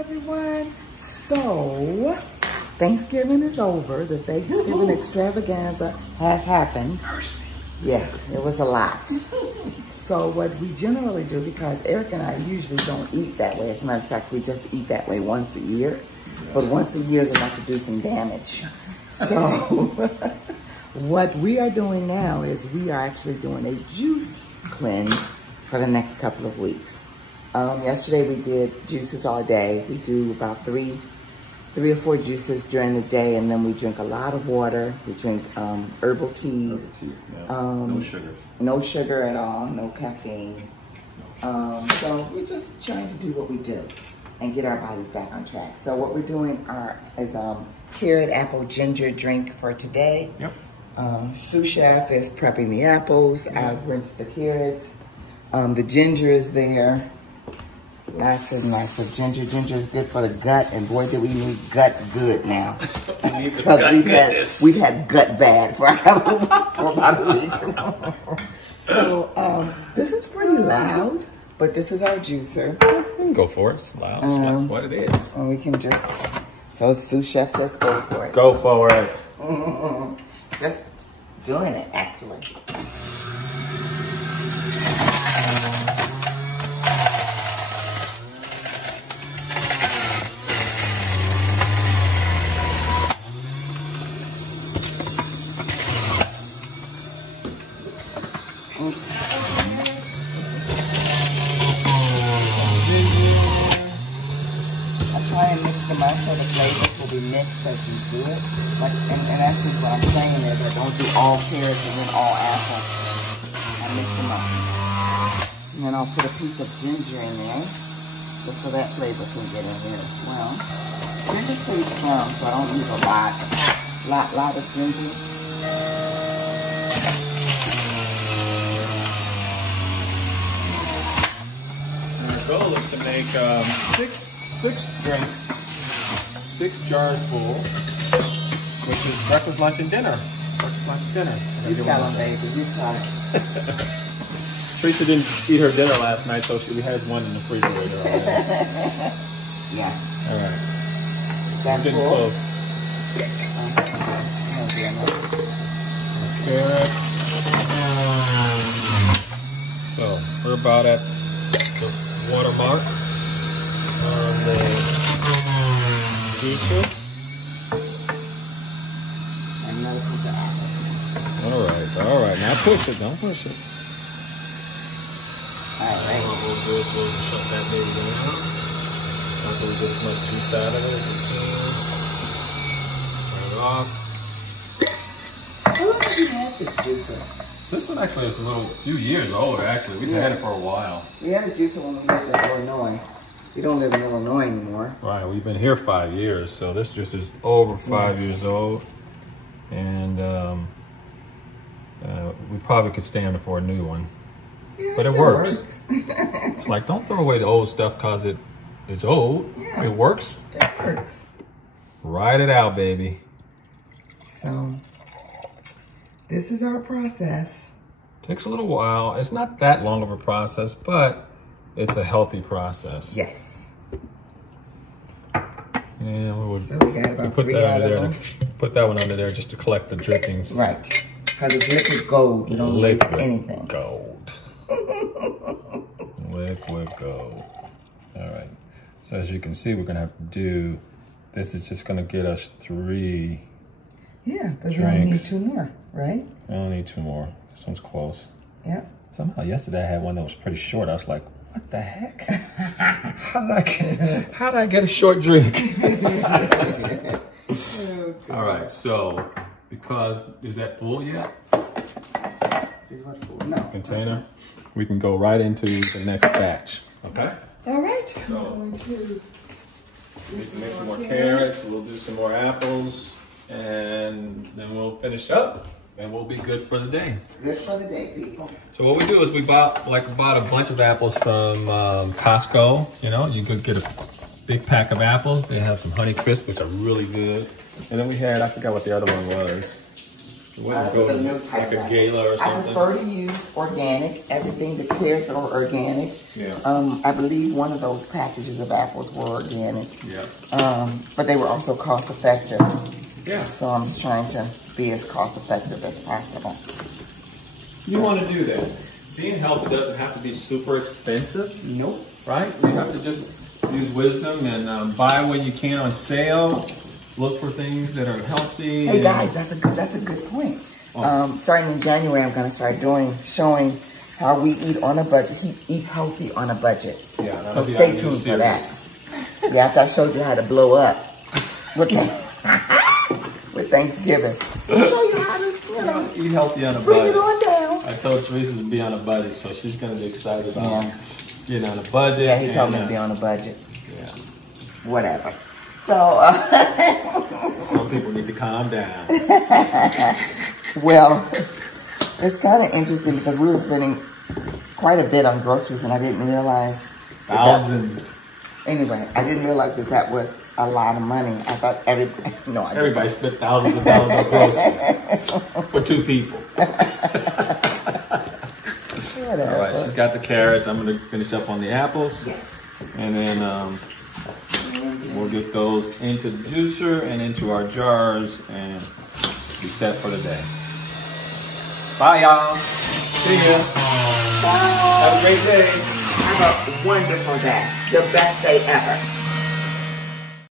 everyone. So, Thanksgiving is over. The Thanksgiving extravaganza has happened. Mercy. Yes, it was a lot. So what we generally do, because Eric and I usually don't eat that way. As a matter of fact, we just eat that way once a year. But once a year is enough to do some damage. So what we are doing now is we are actually doing a juice cleanse for the next couple of weeks. Yesterday we did juices all day. We do about three or four juices during the day, and then we drink a lot of water. We drink herbal teas. No sugars. No sugar at all, no caffeine. So we're just trying to do what we do and get our bodies back on track. So what we're doing is carrot, apple, ginger drink for today. Yep. Sous Chef is prepping the apples. I've rinsed the carrots. The ginger is there. Lots and lots of ginger. Ginger is good for the gut, and boy, do we need gut good now. Because we've had gut bad for about a week. So this is pretty loud, but this is our juicer. Go for it. It's loud. That's what it is. And we can just, so Sous Chef says go for it. Go for it. Just doing it, actually. So the flavors will be mixed as you do it. Like, and that's just what I'm saying is I don't do all carrots and then all apples. I mix them up. And then I'll put a piece of ginger in there, just so that flavor can get in there as well. Ginger's pretty strong, so I don't use a lot of ginger. And the goal is to make six drinks. 6 jars full, which is breakfast, lunch, and dinner. Breakfast, lunch, dinner. You tell them, baby. You tell them. Teresa didn't eat her dinner last night, so she has one in the refrigerator already. Yeah. All right. That's We're getting cool. close. Carrot. So we're about at the watermark on the juicer. Another piece of apple. All right. Now push it. Don't push it. All right. We'll shut that baby down. After we get as much juice out of it as we can. Turn it off. How long have you had this juicer? This one actually is a few years old, actually. We've had it for a while. We had a juicer when we lived in Illinois. We don't live in Illinois anymore. Right, we've been here 5 years, so this just is over 5 years old. And we probably could stand it for a new one. Yeah, but it works. It's like, don't throw away the old stuff because it's old. Yeah. It works. It works. Ride it out, baby. So, this is our process. Takes a little while. It's not that long of a process, but it's a healthy process. Yes. And So we got about 3 out of them. Put that one under there just to collect the drippings. Right. Because it's liquid gold. You don't waste anything. Gold. Liquid gold. All right. So as you can see, we're going to have to do, this is just going to get us 3 Yeah, but you drinks. only need 2 more, right? I only need 2 more. This one's close. Yeah. Somehow yesterday I had one that was pretty short. I was like, what the heck? How did I get a short drink? All right, so because, is that full yet? Is what full? No. Container. We can go right into the next batch, okay? All right. So, I'm going to we can make some more carrots, we'll do some more apples, and then we'll finish up. And we'll be good for the day. Good for the day, people. So what we do is we bought a bunch of apples from Costco. You know, you could get a big pack of apples. They have some Honey Crisp, which are really good. And then we had, I forgot what the other one was. Wouldn't with go a new like type a of gala or I something? prefer to use organic. Everything, the carrots are organic. Yeah. I believe one of those packages of apples were organic. Yeah. But they were also cost effective. Yeah. So I'm just trying to be as cost effective as possible. You want to do that. Being healthy doesn't have to be super expensive. Nope. Right? You have to just use wisdom and buy when you can on sale. Look for things that are healthy. Hey guys, that's a good point. Oh. Starting in January, I'm gonna start showing how we eat on a budget. Eat healthy on a budget. Yeah. So stay tuned for that. Yeah, after I showed you how to blow up with Thanksgiving, we'll show you how to, eat healthy on a bring budget. it on down. I told Teresa to be on a budget, so she's gonna be excited about getting on a budget. Yeah, he told me to be on a budget. Yeah. Whatever. So, some people need to calm down. Well, it's kind of interesting because we were spending quite a bit on groceries, and I didn't realize Thousands. Anyway, I didn't realize that was a lot of money. I thought everybody. No, I Everybody spent thousands of dollars on groceries for 2 people. Whatever. All right, she's got the carrots. I'm gonna finish up on the apples, and then we'll get those into the juicer and into our jars and be set for the day. Bye, y'all. See ya. Bye. Have a great day. Have a wonderful day. The best day ever.